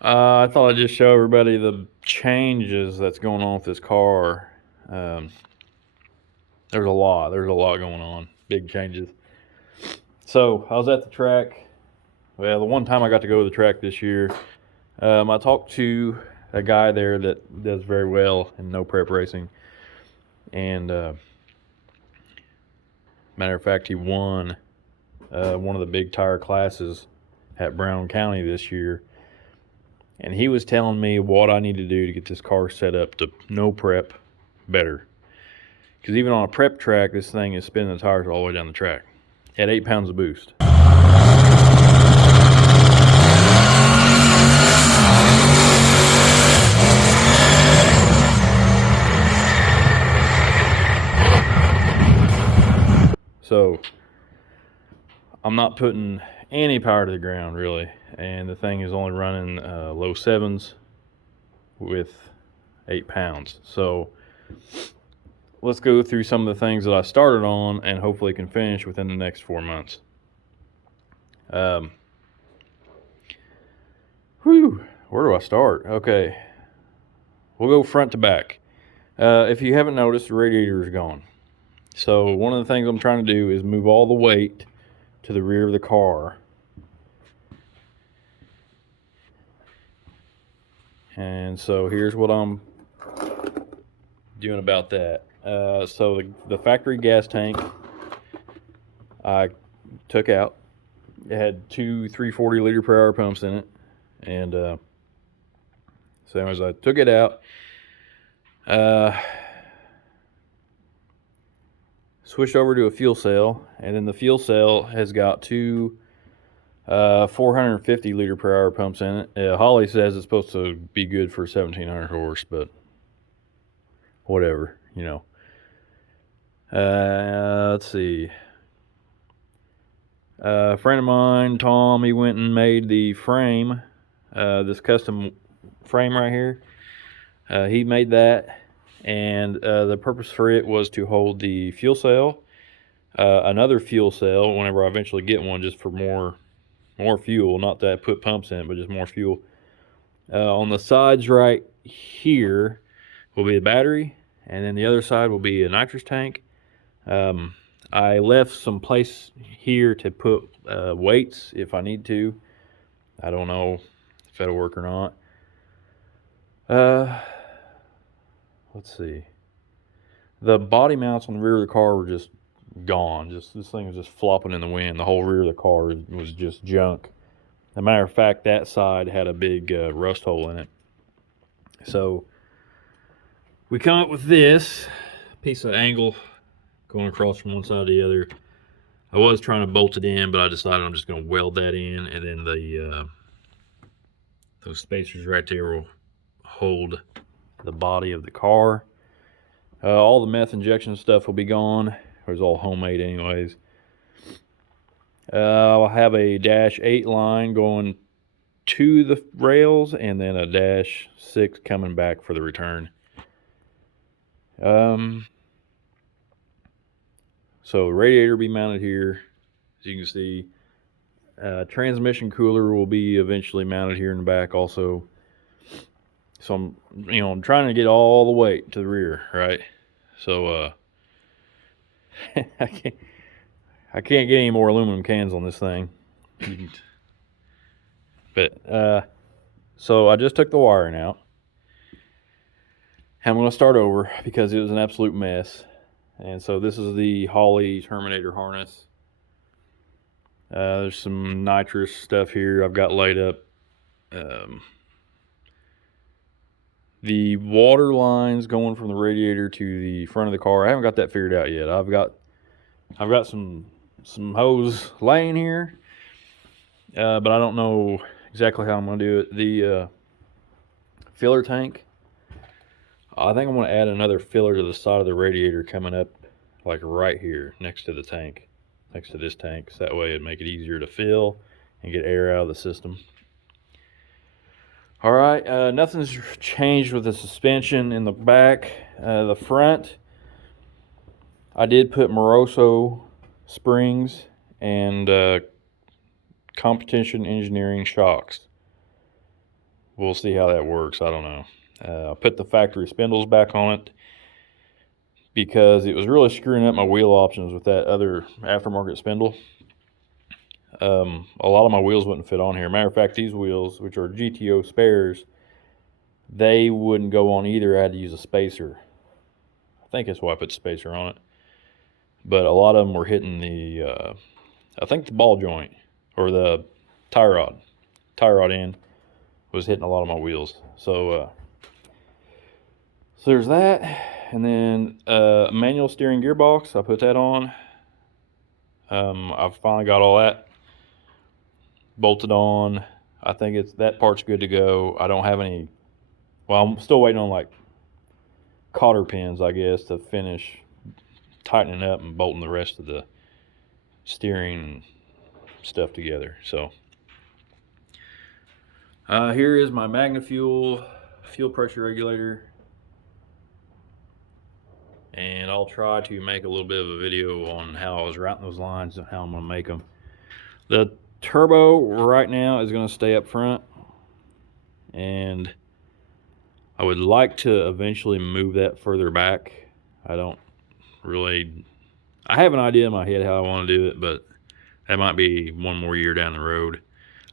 I thought I'd just show everybody the changes that's going on with this car. Um, there's a lot. There's a lot going on. Big changes. So I was at the track. Well, the one time I got to go to the track this year, I talked to a guy there that does very well in no prep racing, and matter of fact, he won one of the big tire classes at Brown County this year. And he was telling me what I need to do to get this car set up to no prep better. Because even on a prep track, this thing is spinning the tires all the way down the track at 8 pounds of boost. So I'm not putting any power to the ground really, and the thing is only running low sevens with 8 pounds. So let's go through some of the things that I started on and hopefully can finish within the next 4 months. Where do I start? Okay, we'll go front to back. If you haven't noticed, the radiator is gone. So one of the things I'm trying to do is move all the weight to the rear of the car. And so here's what I'm doing about that. So the factory gas tank I took out. It had two 340 liter per hour pumps in it. And so anyways, I took it out. Switched over to a fuel cell, and then the fuel cell has got two 450 liter per hour pumps in it. Holly says it's supposed to be good for 1700 horse, but whatever, you know. Let's see. A friend of mine, Tom, he went and made the frame, this custom frame right here. He made that, and the purpose for it was to hold the fuel cell, another fuel cell whenever I eventually get one, just for more fuel, not that I put pumps in it, but just more fuel. On the sides right here will be the battery, and then the other side will be a nitrous tank. I left some place here to put weights if I need to. I don't know if that'll work or not. Let's see. The body mounts on the rear of the car were just gone. This thing was just flopping in the wind. The whole rear of the car was just junk. As a matter of fact, that side had a big rust hole in it. So we come up with this piece of angle going across from one side to the other. I was trying to bolt it in, but I decided I'm just going to weld that in, and then those spacers right there will hold the body of the car. All the meth injection stuff will be gone. It was all homemade anyways. I'll have a -8 line going to the rails, and then a -6 coming back for the return. So the radiator will be mounted here, as you can see. Transmission cooler will be eventually mounted here in the back also. So I'm trying to get all the weight to the rear, right? So I can't get any more aluminum cans on this thing. But so I just took the wiring out. I'm going to start over because it was an absolute mess. And so this is the Holley Terminator harness. There's some nitrous stuff here I've got laid up. The water lines going from the radiator to the front of the car, I haven't got that figured out yet. I've got some hose laying here, but I don't know exactly how I'm going to do it. The filler tank, I think I'm going to add another filler to the side of the radiator coming up, like right here next to the tank, next to this tank. So that way it'd make it easier to fill and get air out of the system. All right, nothing's changed with the suspension in the back. The front, I did put Moroso Springs and Competition Engineering shocks. we'll see how that works. I don't know. I put the factory spindles back on it because it was really screwing up my wheel options with that other aftermarket spindle. A lot of my wheels wouldn't fit on here. Matter of fact, these wheels, which are GTO spares, they wouldn't go on either. I had to use a spacer. I think that's why I put the spacer on it. But a lot of them were hitting the, I think the ball joint, or the tie rod end was hitting a lot of my wheels. So there's that. And then manual steering gearbox, I put that on. I've finally got all that bolted on. I think that part's good to go. I don't have any, well, I'm still waiting on like cotter pins, I guess, to finish tightening up and bolting the rest of the steering and stuff together. So here is my MagnaFuel fuel pressure regulator, and I'll try to make a little bit of a video on how I was routing those lines and how I'm going to make them. The turbo right now is going to stay up front, and I would like to eventually move that further back. I have an idea in my head how I want to do it, but that might be one more year down the road.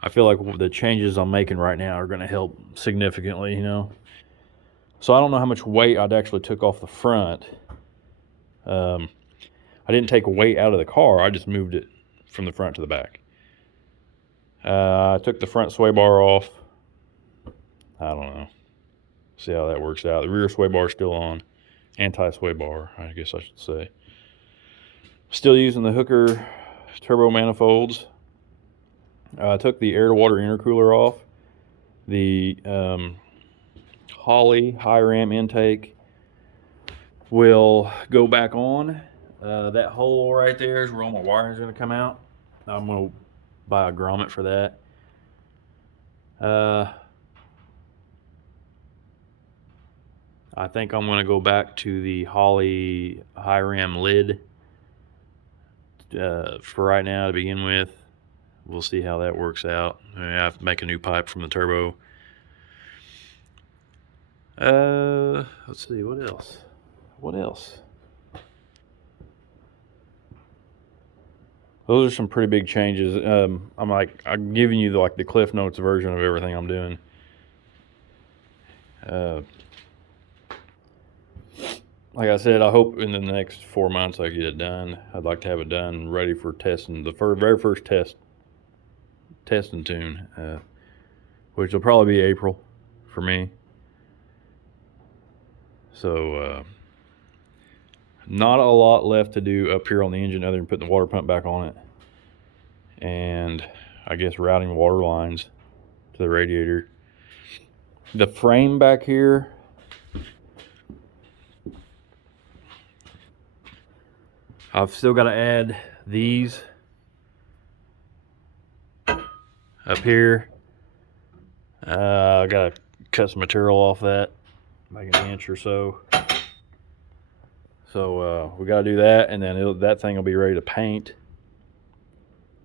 I feel like the changes I'm making right now are going to help significantly, you know. So I don't know how much weight I'd actually took off the front. I didn't take weight out of the car. I just moved it from the front to the back. I took the front sway bar off. I don't know. See how that works out. The rear sway bar is still on. Anti-sway bar, I guess I should say. Still using the Hooker turbo manifolds. I took the air-to-water intercooler off. The Holley high ram intake will go back on. That hole right there is where all my wiring is going to come out. I'm going to buy a grommet for that. I think I'm going to go back to the Holley high ram lid for right now to begin with. We'll see how that works out. I have to make a new pipe from the turbo. Let's see, what else? Those are some pretty big changes. I'm giving you the Cliff Notes version of everything I'm doing. Like I said, I hope in the next 4 months I get it done. I'd like to have it done, ready for testing, the very first test and tune, which will probably be April for me. So not a lot left to do up here on the engine other than putting the water pump back on it, and I guess routing water lines to the radiator. The frame back here, I've still got to add these up here. I got to cut some material off that, like an inch or so. So we got to do that, and then that thing will be ready to paint.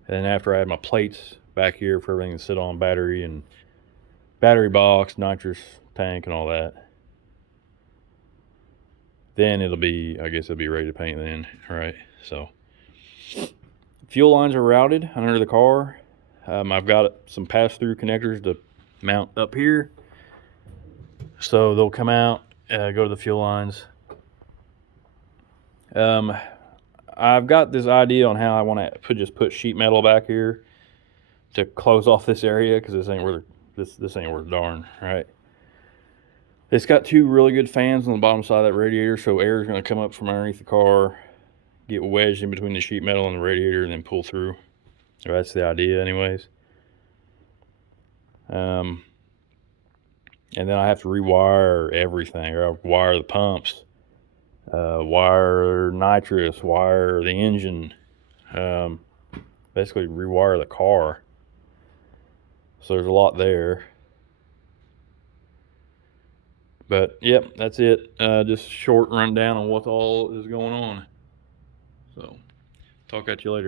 And then after I add my plates back here for everything to sit on, battery and battery box, nitrous tank, and all that, then I guess it'll be ready to paint then, right? So fuel lines are routed under the car. I've got some pass-through connectors to mount up here, so they'll come out, go to the fuel lines. I've got this idea on how I want to just put sheet metal back here to close off this area, because this ain't worth darn, right? It's got two really good fans on the bottom side of that radiator, so air is going to come up from underneath the car, get wedged in between the sheet metal and the radiator, and then pull through. Or that's the idea anyways. And then I have to rewire everything, or wire the pumps, wire nitrous, wire the engine, basically rewire the car. So there's a lot there. But yep, that's it. Just a short rundown on what all is going on. So talk at you later.